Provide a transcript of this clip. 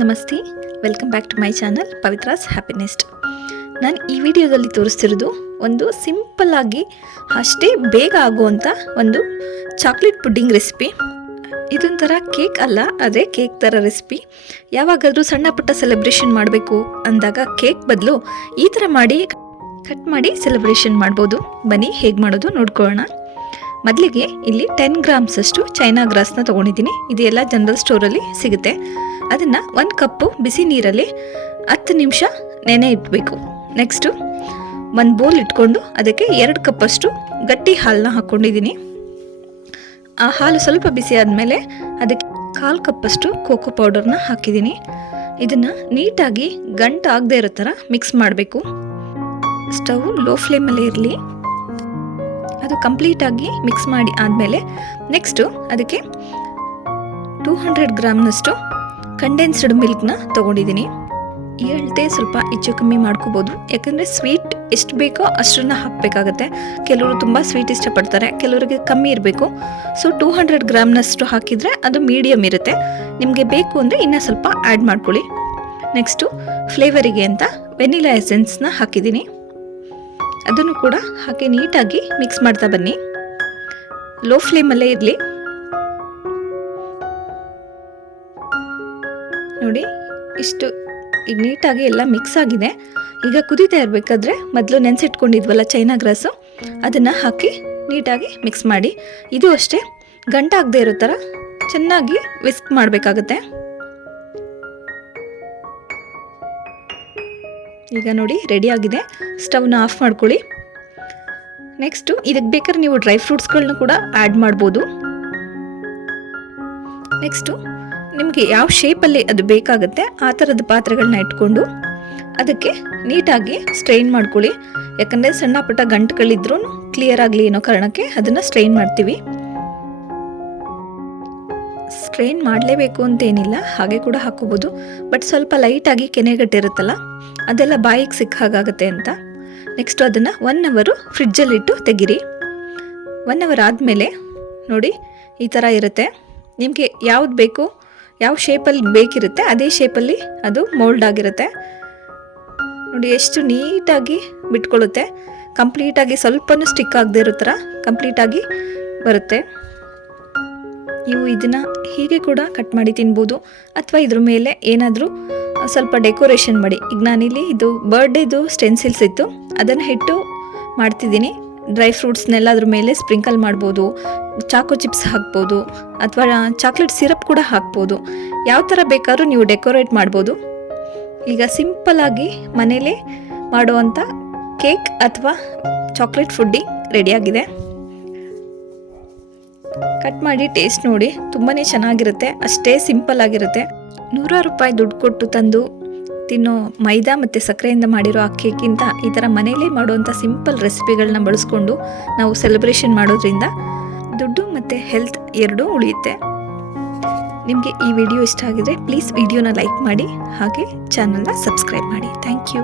ನಮಸ್ತೆ, welcome back to my channel Pavitra's happinest. ನಾನು ಈ ವಿಡಿಯೋದಲ್ಲಿ ತೋರಿಸ್ತಿರೋದು ಒಂದು ಸಿಂಪಲ್ ಆಗಿ ಅಷ್ಟೇ ಬೇಗ ಆಗುವಂಥ ಒಂದು ಚಾಕ್ಲೇಟ್ ಪುಡ್ಡಿಂಗ್ ರೆಸಿಪಿ. ಇದೊಂಥರ ಕೇಕ್ ಅಲ್ಲ, ಆದರೆ ಕೇಕ್ ಥರ ರೆಸಿಪಿ. ಯಾವಾಗಾದರೂ ಸಣ್ಣ ಪುಟ್ಟ ಸೆಲೆಬ್ರೇಷನ್ ಮಾಡಬೇಕು ಅಂದಾಗ ಕೇಕ್ ಬದಲು ಈ ಥರ ಮಾಡಿ ಕಟ್ ಮಾಡಿ ಸೆಲೆಬ್ರೇಷನ್ ಮಾಡ್ಬೋದು. ಬನ್ನಿ ಹೇಗೆ ಮಾಡೋದು ನೋಡ್ಕೊಳ್ಳೋಣ. ಮೊದಲಿಗೆ ಇಲ್ಲಿ 10 ಗ್ರಾಮ್ಸ್ ಅಷ್ಟು ಚೈನಾ ಗ್ರಾಸ್ನ ತೊಗೊಂಡಿದ್ದೀನಿ. ಇದು ಎಲ್ಲ ಜನರಲ್ ಸ್ಟೋರಲ್ಲಿ ಸಿಗುತ್ತೆ. ಅದನ್ನು 1 ಕಪ್ಪು ಬಿಸಿ ನೀರಲ್ಲಿ 10 ನಿಮಿಷ ನೆನೆ ಇಡಬೇಕು. ನೆಕ್ಸ್ಟು 1 ಬೌಲ್ ಇಟ್ಕೊಂಡು ಅದಕ್ಕೆ 2 ಕಪ್ಪಷ್ಟು ಗಟ್ಟಿ ಹಾಲನ್ನ ಹಾಕ್ಕೊಂಡಿದ್ದೀನಿ. ಆ ಹಾಲು ಸ್ವಲ್ಪ ಬಿಸಿ ಆದಮೇಲೆ ಅದಕ್ಕೆ 1/4 ಕಪ್ಪಷ್ಟು ಕೋಕೋ ಪೌಡರ್ನ ಹಾಕಿದ್ದೀನಿ. ಇದನ್ನು ನೀಟಾಗಿ ಗಂಟು ಆಗದೆ ಇರೋ ಥರ ಮಿಕ್ಸ್ ಮಾಡಬೇಕು. ಸ್ಟವ್ ಲೋ ಫ್ಲೇಮಲ್ಲೇ ಇರಲಿ. ಅದು ಕಂಪ್ಲೀಟಾಗಿ ಮಿಕ್ಸ್ ಮಾಡಿ ಆದಮೇಲೆ ನೆಕ್ಸ್ಟು ಅದಕ್ಕೆ 200 ಗ್ರಾಮ್ನಷ್ಟು ಕಂಡೆನ್ಸ್ಡ್ ಮಿಲ್ಕ್ನ ತೊಗೊಂಡಿದ್ದೀನಿ. ಈ ಅಳತೆ ಸ್ವಲ್ಪ ಹೆಚ್ಚು ಕಮ್ಮಿ ಮಾಡ್ಕೋಬೋದು, ಯಾಕಂದರೆ ಸ್ವೀಟ್ ಎಷ್ಟು ಬೇಕೋ ಅಷ್ಟನ್ನು ಹಾಕಬೇಕಾಗತ್ತೆ. ಕೆಲವರು ತುಂಬ ಸ್ವೀಟ್ ಇಷ್ಟಪಡ್ತಾರೆ, ಕೆಲವರಿಗೆ ಕಮ್ಮಿ ಇರಬೇಕು. ಸೊ 200 ಗ್ರಾಮ್ನಷ್ಟು ಹಾಕಿದರೆ ಅದು ಮೀಡಿಯಮ್ ಇರುತ್ತೆ. ನಿಮಗೆ ಬೇಕು ಅಂದರೆ ಇನ್ನೂ ಸ್ವಲ್ಪ ಆ್ಯಡ್ ಮಾಡ್ಕೊಳ್ಳಿ. ನೆಕ್ಸ್ಟು ಫ್ಲೇವರಿಗೆ ಅಂತ ವೆನಿಲಾ ಎಸೆನ್ಸ್ನ ಹಾಕಿದ್ದೀನಿ. ಅದನ್ನು ಕೂಡ ಹಾಕಿ ನೀಟಾಗಿ ಮಿಕ್ಸ್ ಮಾಡ್ತಾ ಬನ್ನಿ. ಲೋ ಫ್ಲೇಮಲ್ಲೇ ಇರಲಿ. ನೋಡಿ, ಇಷ್ಟು ಈಗ ನೀಟಾಗಿ ಎಲ್ಲ ಮಿಕ್ಸ್ ಆಗಿದೆ. ಈಗ ಕುದೀತಾ ಇರಬೇಕಾದ್ರೆ ಮೊದಲು ನೆನೆಸಿಟ್ಕೊಂಡಿದ್ವಲ್ಲ ಚೈನಾ ಗ್ರಾಸು, ಅದನ್ನು ಹಾಕಿ ನೀಟಾಗಿ ಮಿಕ್ಸ್ ಮಾಡಿ. ಇದು ಅಷ್ಟೇ ಗಂಟಾಗದೆ ಇರೋ ಥರ ಚೆನ್ನಾಗಿ ವಿಸ್ಕ್ ಮಾಡಬೇಕಾಗತ್ತೆ. ಈಗ ನೋಡಿ ರೆಡಿ ಆಗಿದೆ. ಸ್ಟವ್ನ ಆಫ್ ಮಾಡ್ಕೊಳ್ಳಿ. ನೆಕ್ಸ್ಟು ಇದಕ್ಕೆ ಬೇಕಾದ್ರೆ ನೀವು ಡ್ರೈ ಫ್ರೂಟ್ಸ್ಗಳನ್ನ ಕೂಡ ಆ್ಯಡ್ ಮಾಡ್ಬೋದು. ನೆಕ್ಸ್ಟು ನಿಮಗೆ ಯಾವ ಶೇಪಲ್ಲಿ ಅದು ಬೇಕಾಗುತ್ತೆ ಆ ಥರದ ಪಾತ್ರೆಗಳನ್ನ ಇಟ್ಕೊಂಡು ಅದಕ್ಕೆ ನೀಟಾಗಿ ಸ್ಟ್ರೈನ್ ಮಾಡ್ಕೊಳ್ಳಿ. ಯಾಕಂದರೆ ಸಣ್ಣ ಪುಟ್ಟ ಗಂಟುಗಳಿದ್ರೂ ಕ್ಲಿಯರ್ ಆಗಲಿ ಅನ್ನೋ ಕಾರಣಕ್ಕೆ ಅದನ್ನು ಸ್ಟ್ರೈನ್ ಮಾಡ್ತೀವಿ. ಸ್ಟ್ರೈನ್ ಮಾಡಲೇಬೇಕು ಅಂತೇನಿಲ್ಲ, ಹಾಗೆ ಕೂಡ ಹಾಕೋಬೋದು. ಬಟ್ ಸ್ವಲ್ಪ ಲೈಟಾಗಿ ಕೆನೆಗಟ್ಟಿರುತ್ತಲ್ಲ, ಅದೆಲ್ಲ ಬಾಯಿಗೆ ಸಿಕ್ಕ ಹಾಗಾಗುತ್ತೆ ಅಂತ. ನೆಕ್ಸ್ಟು ಅದನ್ನು 1 ಅವರು ಫ್ರಿಡ್ಜಲ್ಲಿಟ್ಟು ತೆಗೀರಿ. 1 ಅವರ್ ಆದಮೇಲೆ ನೋಡಿ ಈ ಥರ ಇರುತ್ತೆ. ನಿಮಗೆ ಯಾವ್ದು ಬೇಕು, ಯಾವ ಶೇಪಲ್ಲಿ ಬೇಕಿರುತ್ತೆ ಅದೇ ಶೇಪಲ್ಲಿ ಅದು ಮೋಲ್ಡ್ ಆಗಿರುತ್ತೆ. ನೋಡಿ ಎಷ್ಟು ನೀಟಾಗಿ ಬಿಟ್ಕೊಳ್ಳುತ್ತೆ. ಕಂಪ್ಲೀಟಾಗಿ ಸ್ವಲ್ಪನೂ ಸ್ಟಿಕ್ ಆಗದೆ ಇರೋ ಥರ ಕಂಪ್ಲೀಟಾಗಿ ಬರುತ್ತೆ. ನೀವು ಇದನ್ನು ಹೀಗೆ ಕೂಡ ಕಟ್ ಮಾಡಿ ತಿನ್ಬೋದು, ಅಥವಾ ಇದ್ರ ಮೇಲೆ ಏನಾದರೂ ಸ್ವಲ್ಪ ಡೆಕೋರೇಷನ್ ಮಾಡಿ. ಈಗ ನಾನಿಲ್ಲಿ ಇದು ಬರ್ಡೇದು ಸ್ಟೆನ್ಸಿಲ್ಸ್ ಇತ್ತು, ಅದನ್ನು ಇಟ್ಟು ಮಾಡ್ತಿದ್ದೀನಿ. ಡ್ರೈ ಫ್ರೂಟ್ಸ್ನೆಲ್ಲ ಅದ್ರ ಮೇಲೆ ಸ್ಪ್ರಿಂಕಲ್ ಮಾಡ್ಬೋದು, ಚಾಕೋ ಚಿಪ್ಸ್ ಹಾಕ್ಬೋದು, ಅಥವಾ ಚಾಕ್ಲೇಟ್ ಸಿರಪ್ ಕೂಡ ಹಾಕ್ಬೋದು. ಯಾವ ಥರ ಬೇಕಾದ್ರೂ ನೀವು ಡೆಕೋರೇಟ್ ಮಾಡ್ಬೋದು. ಈಗ ಸಿಂಪಲ್ಲಾಗಿ ಮನೇಲೇ ಮಾಡುವಂಥ ಕೇಕ್ ಅಥವಾ ಚಾಕ್ಲೇಟ್ ಫುಡ್ಡಿಂಗ್ ರೆಡಿಯಾಗಿದೆ. ಕಟ್ ಮಾಡಿ ಟೇಸ್ಟ್ ನೋಡಿ, ತುಂಬಾ ಚೆನ್ನಾಗಿರುತ್ತೆ. ಅಷ್ಟೇ ಸಿಂಪಲ್ ಆಗಿರುತ್ತೆ. 100 ರೂಪಾಯಿ ದುಡ್ಡು ಕೊಟ್ಟು ತಂದು ತಿನ್ನೋ ಮೈದಾ ಮತ್ತು ಸಕ್ಕರೆಯಿಂದ ಮಾಡಿರೋ ಆ ಕೇಕಿಂತ ಈ ಥರ ಮನೇಲೇ ಮಾಡುವಂಥ ಸಿಂಪಲ್ ರೆಸಿಪಿಗಳನ್ನ ಬಳಸ್ಕೊಂಡು ನಾವು ಸೆಲೆಬ್ರೇಷನ್ ಮಾಡೋದ್ರಿಂದ ದುಡ್ಡು ಮತ್ತು ಹೆಲ್ತ್ ಎರಡೂ ಉಳಿಯುತ್ತೆ. ನಿಮಗೆ ಈ ವಿಡಿಯೋ ಇಷ್ಟ ಆಗಿದ್ರೆ ಪ್ಲೀಸ್ ವಿಡಿಯೋನ ಲೈಕ್ ಮಾಡಿ, ಹಾಗೆ ಚಾನಲ್ನ ಸಬ್ಸ್ಕ್ರೈಬ್ ಮಾಡಿ. Thank you.